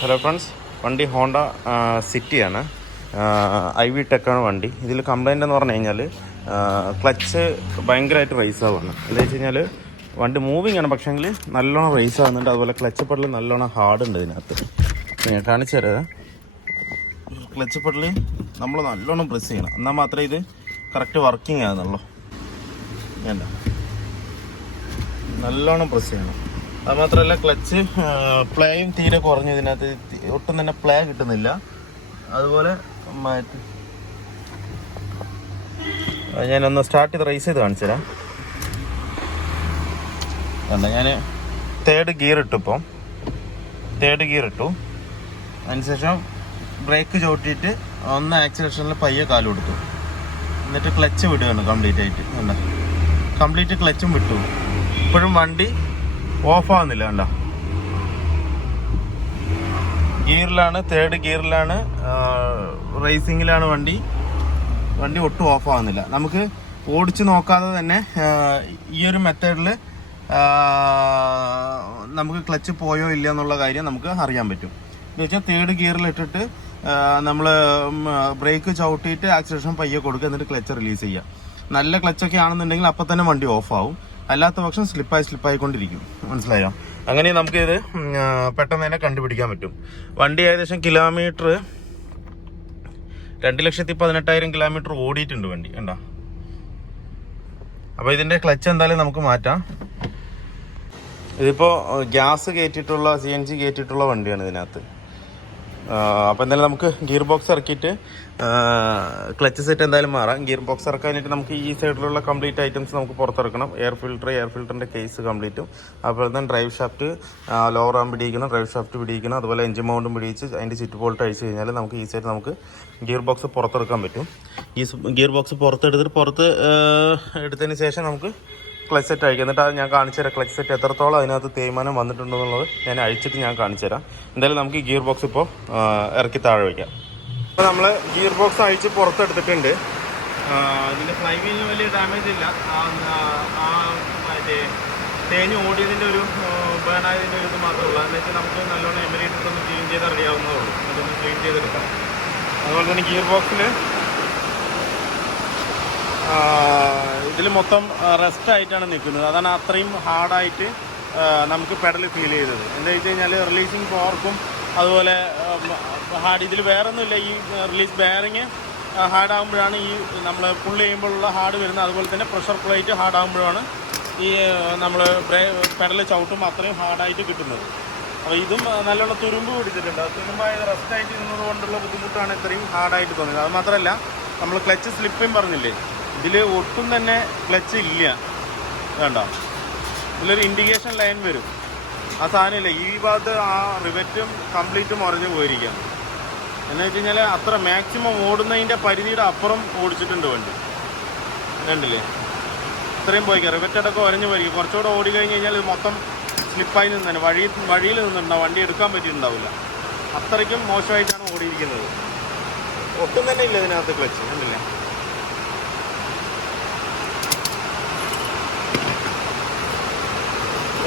Hello friends, വണ്ടി Honda സിറ്റിയാണ്. ivtec ആണ് വണ്ടി. ഇതിൽ കംപ്ലൈൻ്റ് എന്ന് പറഞ്ഞു കഴിഞ്ഞാൽ ക്ലച്ച് ഭയങ്കരമായിട്ട് റൈസ് ആവുകയാണ്. എന്താ വെച്ച് കഴിഞ്ഞാൽ വണ്ടി മൂവിങ് ആണ്, പക്ഷേങ്കിൽ നല്ലോണം റൈസ് ആകുന്നുണ്ട്. അതുപോലെ ക്ലച്ച് പെഡൽ നല്ലോണം ഹാർഡ് ഉണ്ട് ഇതിനകത്ത്. ഞാൻ കാണിച്ചു തരാം. ക്ലച്ച് പെഡൽ നമ്മൾ നല്ലോണം പ്രസ് ചെയ്യണം, എന്നാൽ മാത്രമേ ഇത് കറക്റ്റ് വർക്കിംഗ് ആകുന്നുള്ളൂ. വേണ്ട, നല്ലോണം പ്രസ് ചെയ്യണം. അത് മാത്രമല്ല ക്ലച്ച് പ്ലേയും തീരെ കുറഞ്ഞു, ഇതിനകത്ത് ഒട്ടും തന്നെ പ്ലേ കിട്ടുന്നില്ല. അതുപോലെ മാറ്റി ഞാനൊന്ന് സ്റ്റാർട്ട് ചെയ്ത് റൈസ് ചെയ്ത് കാണിച്ചു തരാം. വേണ്ട, ഞാൻ തേർഡ് ഗിയർ ഇട്ടു. ഇപ്പം തേർഡ് ഗിയർ ഇട്ടു. അതിനുശേഷം ബ്രേക്ക് ചവിട്ടിയിട്ട് ഒന്ന് ആക്സിലേഷനിൽ പയ്യെ കാല് കൊടുത്തു. എന്നിട്ട് ക്ലച്ച് വിടുകയാണ് കംപ്ലീറ്റ് ആയിട്ട്. വേണ്ട, കംപ്ലീറ്റ് ക്ലച്ചും വിട്ടു. ഇപ്പോഴും വണ്ടി ഓഫാകുന്നില്ല. കണ്ട, ഗിയറിലാണ്, തേർഡ് ഗിയറിലാണ്, റേസിങ്ങിലാണ് വണ്ടി ഒട്ടും ഓഫാകുന്നില്ല. നമുക്ക് ഓടിച്ച് നോക്കാതെ തന്നെ ഈ ഒരു മെത്തേഡിൽ നമുക്ക് ക്ലച്ച് പോയോ ഇല്ല എന്നുള്ള കാര്യം നമുക്ക് അറിയാൻ പറ്റും. എന്ന് വെച്ചാൽ തേർഡ് ഗിയറിൽ ഇട്ടിട്ട് നമ്മൾ ബ്രേക്ക് ചവിട്ടിയിട്ട് ആക്സിലേഷൻ പയ്യെ കൊടുക്കുക, എന്നിട്ട് ക്ലച്ച് റിലീസ് ചെയ്യുക. നല്ല ക്ലച്ചൊക്കെ ആണെന്നുണ്ടെങ്കിൽ അപ്പം തന്നെ വണ്ടി ഓഫാവും. അല്ലാത്ത പക്ഷം സ്ലിപ്പായിക്കൊണ്ടിരിക്കും. മനസ്സിലായോ? അങ്ങനെ നമുക്കിത് പെട്ടെന്ന് തന്നെ കണ്ടുപിടിക്കാൻ പറ്റും. വണ്ടി ഏകദേശം കിലോമീറ്റർ 2,18,000 കിലോമീറ്റർ ഓടിയിട്ടുണ്ട് വണ്ടി. കണ്ടോ? അപ്പോൾ ഇതിൻ്റെ ക്ലച്ച് എന്തായാലും നമുക്ക് മാറ്റാം. ഇതിപ്പോൾ ഗ്യാസ് കയറ്റിയിട്ടുള്ള CNG കയറ്റിയിട്ടുള്ള വണ്ടിയാണ് ഇതിനകത്ത്. അപ്പോൾ എന്തായാലും നമുക്ക് ഗിയർ ബോക്സ് ഇറക്കിയിട്ട് ക്ലച്ച് സെറ്റ് എന്തായാലും മാറാം. ഗിയർ ബോക്സ് ഇറക്കാനായിട്ട് നമുക്ക് ഈ സൈഡിലുള്ള കംപ്ലീറ്റ് ഐറ്റംസ് നമുക്ക് പുറത്തിറക്കണം. എയർ ഫിൽറ്ററിൻ്റെ കേസ് കംപ്ലീറ്റും, അതുപോലെ തന്നെ ഡ്രൈവ് ഷാഫ്റ്റ്, ലോവർ ആം പിടിയിക്കണം, ഡ്രൈവ് ഷാഫ്റ്റ് പിടിയിക്കണം, അതുപോലെ എഞ്ചിൻ മൗണ്ടും പിടിയിച്ച് അതിൻ്റെ ചുറ്റ് ബോൾട്ട് അഴിച്ച് കഴിഞ്ഞാൽ നമുക്ക് ഈ സൈഡ് നമുക്ക് ഗിയർ ബോക്സ് പുറത്തെടുക്കാൻ പറ്റും. ഈ ഗിയർ ബോക്സ് പുറത്ത് എടുത്തതിന് ശേഷം നമുക്ക് ക്ലച്ച് സെറ്റ് അഴിക്കുക. എന്നിട്ട് അത് ഞാൻ കാണിച്ചു തരാം. ക്ലച്ച് സെറ്റ് എത്രത്തോളം അതിനകത്ത് തേയ്മാനം വന്നിട്ടുണ്ടെന്നുള്ളത് ഞാൻ അഴിച്ചിട്ട് ഞാൻ കാണിച്ചു തരാം. എന്തായാലും നമുക്ക് ഈ ഗിയർ ബോക്സ് ഇപ്പോൾ ഇറക്കി താഴെ വയ്ക്കാം. അപ്പോൾ നമ്മൾ ഗിയർ ബോക്സ് അഴിച്ച് പുറത്തെടുത്തിട്ടുണ്ട്. ഇതിൻ്റെ ഫ്ലൈ വീലിന് വലിയ ഡാമേജ് ഇല്ല. മറ്റേ തേഞ്ഞ് ഓടിയതിൻ്റെ ഒരു ബേണായതിൻ്റെ ഒരു ഇത് മാത്രമേ ഉള്ളൂ. എന്ന് വെച്ചാൽ നമുക്ക് നല്ലോണം എമരേറ്റൊന്ന് ക്ലീൻ ചെയ്ത് അറിയാവുന്നതേ ഉള്ളൂ. അതൊന്ന് ക്ലീൻ ചെയ്തെടുക്കാം. അതുപോലെ തന്നെ ഗിയർ ബോക്സിൽ ഇതിൽ മൊത്തം റെസ്റ്റ് ആയിട്ടാണ് നിൽക്കുന്നത്. അതാണ് അത്രയും ഹാർഡായിട്ട് നമുക്ക് പെഡൽ ഫീൽ ചെയ്തത്. എന്താ വെച്ച് കഴിഞ്ഞാൽ റിലീസിങ് ടോർക്കും അതുപോലെ ഹാർഡ് ഇതിൽ വേറെ ഒന്നുമില്ല. ഈ റിലീസ് ബെയറിങ് ഹാർഡാകുമ്പോഴാണ് ഈ നമ്മൾ പുള്ള് ചെയ്യുമ്പോഴുള്ള ഹാർഡ് വരുന്നത്. അതുപോലെ തന്നെ പ്രഷർ പ്ലേറ്റ് ഹാർഡാകുമ്പോഴാണ് ഈ നമ്മൾ പെഡൽ ചവിട്ടുമ്പോൾ അത്രയും ഹാർഡായിട്ട് കിട്ടുന്നത്. അപ്പോൾ ഇതും നല്ലോണം തുരുമ്പ് പിടിച്ചിട്ടുണ്ട്. തുരുമ്പായത് റെസ്റ്റായിട്ട് നിന്നത് കൊണ്ടുള്ള ബുദ്ധിമുട്ടാണ് ഇത്രയും ഹാർഡായിട്ട് തോന്നിയത്. അത് മാത്രമല്ല, നമ്മൾ ക്ലച്ച് സ്ലിപ്പിങ് പറഞ്ഞില്ലേ, ഇതിൽ ഒട്ടും തന്നെ ക്ലച്ച് ഇല്ല. വേണ്ട, ഇതിലൊരു ഇൻഡിക്കേഷൻ ലൈൻ വരും. ആ സാധനമില്ല. ഈ ഭാഗത്ത് ആ റിവറ്റും കംപ്ലീറ്റും ഉറഞ്ഞു പോയിരിക്കുക. എന്ന് വെച്ച് കഴിഞ്ഞാൽ അത്ര മാക്സിമം ഓടുന്നതിൻ്റെ പരിധിയുടെ അപ്പുറം ഓടിച്ചിട്ടുണ്ട് വണ്ടി. കണ്ടില്ലേ? ഇത്രയും പോയിക്കുക. റിവറ്റടക്കം ഉറഞ്ഞു പോയിരിക്കും. കുറച്ചുകൂടെ ഓടി കഴിഞ്ഞ് കഴിഞ്ഞാൽ ഇത് മൊത്തം സ്ലിപ്പായി നിന്ന് തന്നെ വഴിയിൽ നിന്നുണ്ടാവും. വണ്ടി എടുക്കാൻ പറ്റിയിട്ടുണ്ടാവില്ല. അത്രയ്ക്കും മോശമായിട്ടാണ് ഓടിയിരിക്കുന്നത്. ഒട്ടും തന്നെ ഇല്ല ഇതിനകത്ത് ക്ലച്ച്. കണ്ടില്ലേ?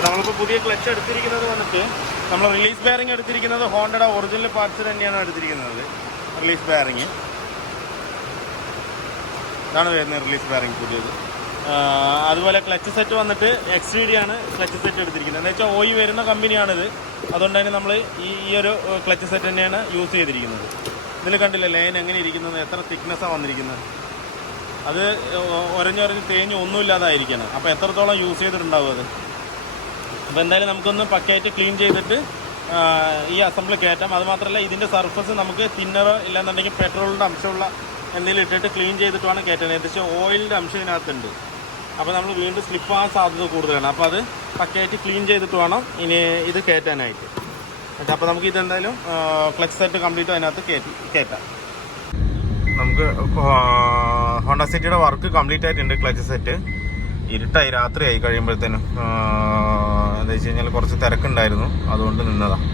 നമ്മളിപ്പോൾ പുതിയ ക്ലച്ച് എടുത്തിരിക്കുന്നത് വന്നിട്ട് നമ്മൾ റിലീസ് ബെയറിംഗ് എടുത്തിരിക്കുന്നത് ഹോണ്ടയുടെ ഒറിജിനൽ പാർട്സ് തന്നെയാണ് എടുത്തിരിക്കുന്നത്. റിലീസ് ബെയറിംഗ് ഇതാണ് വരുന്നത്, റിലീസ് ബെയറിംഗ് പുതിയത്. അതുപോലെ ക്ലച്ച് സെറ്റ് വന്നിട്ട് XTD ആണ് ക്ലച്ച് സെറ്റ് എടുത്തിരിക്കുന്നത്. എന്ന് വെച്ചാൽ ഓയി വരുന്ന കമ്പനിയാണിത്. അതുകൊണ്ട് തന്നെ നമ്മൾ ഈ ഒരു ക്ലച്ച് സെറ്റ് തന്നെയാണ് യൂസ് ചെയ്തിരിക്കുന്നത്. ഇതിൽ കണ്ടില്ല ലൈൻ എങ്ങനെ ഇരിക്കുന്നത്, എത്ര തിക്നെസ്സാണ് വന്നിരിക്കുന്നത്. അത് ഒരഞ്ഞൊരഞ്ഞ് തേഞ്ഞ് ഒന്നുമില്ലാതായിരിക്കണം. അപ്പോൾ എത്രത്തോളം യൂസ് ചെയ്തിട്ടുണ്ടാവും അത്. അപ്പോൾ എന്തായാലും നമുക്കൊന്ന് പക്കയായിട്ട് ക്ലീൻ ചെയ്തിട്ട് ഈ അസംബ്ലി കയറ്റാം. അതുമാത്രമല്ല, ഇതിൻ്റെ സർഫസ് നമുക്ക് തിന്നറോ ഇല്ലാന്നുണ്ടെങ്കിൽ പെട്രോളിൻ്റെ അംശമുള്ള എന്തെങ്കിലും ഇട്ടിട്ട് ക്ലീൻ ചെയ്തിട്ട് വേണം കയറ്റാൻ. ഏകദേശം ഓയിലിൻ്റെ അംശം ഇതിനകത്തുണ്ട്. അപ്പോൾ നമ്മൾ വീണ്ടും സ്ലിപ്പാകാൻ സാധ്യത കൂടുതലാണ്. അപ്പോൾ അത് പക്കയായിട്ട് ക്ലീൻ ചെയ്തിട്ട് വേണം ഇനി ഇത് കയറ്റാനായിട്ട്. അപ്പോൾ നമുക്ക് ഇതെന്തായാലും ക്ലച്ച് സെറ്റ് കംപ്ലീറ്റ് അതിനകത്ത് കയറ്റാം. നമുക്ക് ഹോണ്ട സിറ്റിയുടെ വർക്ക് കംപ്ലീറ്റ് ആയിട്ടുണ്ട്. ക്ലച്ച് സെറ്റ് ഇരുട്ടായി, രാത്രിയായി കഴിയുമ്പോഴത്തേനും. എന്താ വെച്ച് കഴിഞ്ഞാൽ കുറച്ച് തിരക്കുണ്ടായിരുന്നു, അതുകൊണ്ട് നിന്നതാണ്.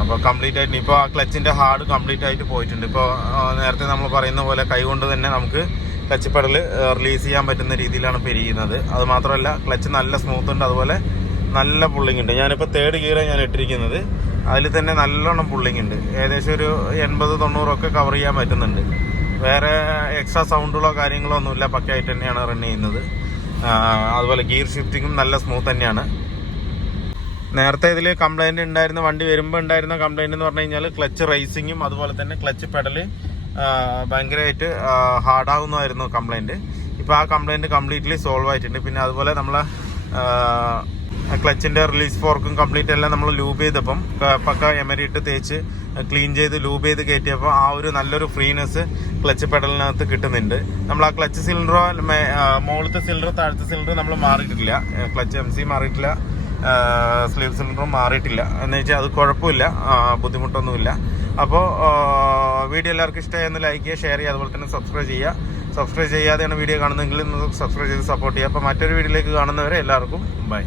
അപ്പോൾ കംപ്ലീറ്റ് ആയിട്ട് ഇപ്പോൾ ആ ക്ലച്ചിൻ്റെ ഹാർഡ് കംപ്ലീറ്റ് ആയിട്ട് പോയിട്ടുണ്ട്. ഇപ്പോൾ നേരത്തെ നമ്മൾ പറയുന്ന പോലെ കൈകൊണ്ട് തന്നെ നമുക്ക് ക്ലച്ച് പെഡൽ റിലീസ് ചെയ്യാൻ പറ്റുന്ന രീതിയിലാണ് പെരിയുന്നത്. അത് മാത്രമല്ല, ക്ലച്ച് നല്ല സ്മൂത്ത് ഉണ്ട്, അതുപോലെ നല്ല പുള്ളിങ് ഉണ്ട്. ഞാനിപ്പോൾ തേർഡ് ഗിയറാണ് ഞാൻ ഇട്ടിരിക്കുന്നത്. അതിൽ തന്നെ നല്ലോണം പുള്ളിങ് ഉണ്ട്. ഏകദേശം ഒരു 80-90 കവർ ചെയ്യാൻ പറ്റുന്നുണ്ട്. വേറെ എക്സ്ട്രാ സൗണ്ടുകളോ കാര്യങ്ങളോ ഒന്നുമില്ല, പക്കയായിട്ട് തന്നെയാണ് റൺ ചെയ്യുന്നത്. അതുപോലെ ഗിയർ ഷിഫ്റ്റിങ്ങും നല്ല സ്മൂത്ത് തന്നെയാണ്. നേരത്തെ ഇതിൽ കംപ്ലൈൻറ്റ് ഉണ്ടായിരുന്ന, വണ്ടി വരുമ്പോൾ ഉണ്ടായിരുന്ന കംപ്ലൈൻറ്റ് എന്ന് പറഞ്ഞു കഴിഞ്ഞാൽ ക്ലച്ച് റേസിങ്ങും അതുപോലെ തന്നെ ക്ലച്ച് പെഡൽ ഭയങ്കരമായിട്ട് ഹാർഡാവുന്നതായിരുന്നു കംപ്ലൈൻറ്റ്. ഇപ്പോൾ ആ കംപ്ലൈൻറ്റ് കംപ്ലീറ്റ്ലി സോൾവ് ആയിട്ടുണ്ട്. പിന്നെ അതുപോലെ നമ്മളെ ക്ലച്ചിൻ്റെ റിലീസ് ഫോർക്കും കംപ്ലീറ്റ് എല്ലാം നമ്മൾ ലൂബ് ചെയ്തപ്പം പക്ക എമരിയിട്ട് തേച്ച് ക്ലീൻ ചെയ്ത് ലൂബ് ചെയ്ത് കയറ്റിയപ്പോൾ ആ ഒരു നല്ലൊരു ഫ്രീനെസ് ക്ലച്ച് പെഡലിനകത്ത് കിട്ടുന്നുണ്ട്. നമ്മൾ ആ ക്ലച്ച് സിലിണ്ടറോ മുകളിലത്തെ സിലിണ്ടർ താഴത്തെ സിലിണ്ടർ നമ്മൾ മാറിയിട്ടില്ല, ക്ലച്ച് MC മാറിയിട്ടില്ല, സ്ലീവ് സിലിണ്ടറും മാറിയിട്ടില്ല. എന്ന് വെച്ചാൽ അത് കുഴപ്പമില്ല, ബുദ്ധിമുട്ടൊന്നുമില്ല. അപ്പോൾ വീഡിയോ എല്ലാവർക്കും ഇഷ്ടമായെന്ന് ലൈക്ക് ചെയ്യുക, ഷെയർ ചെയ്യുക, അതുപോലെ തന്നെ സബ്സ്ക്രൈബ് ചെയ്യുക. സബ്സ്ക്രൈബ് ചെയ്യാതെയാണ് വീഡിയോ കാണുന്നതെങ്കിൽ സബ്സ്ക്രൈബ് ചെയ്ത് സപ്പോർട്ട് ചെയ്യുക. അപ്പോൾ മറ്റൊരു വീഡിയോയിലേക്ക് കാണുന്നവരെ എല്ലാവർക്കും ബൈ.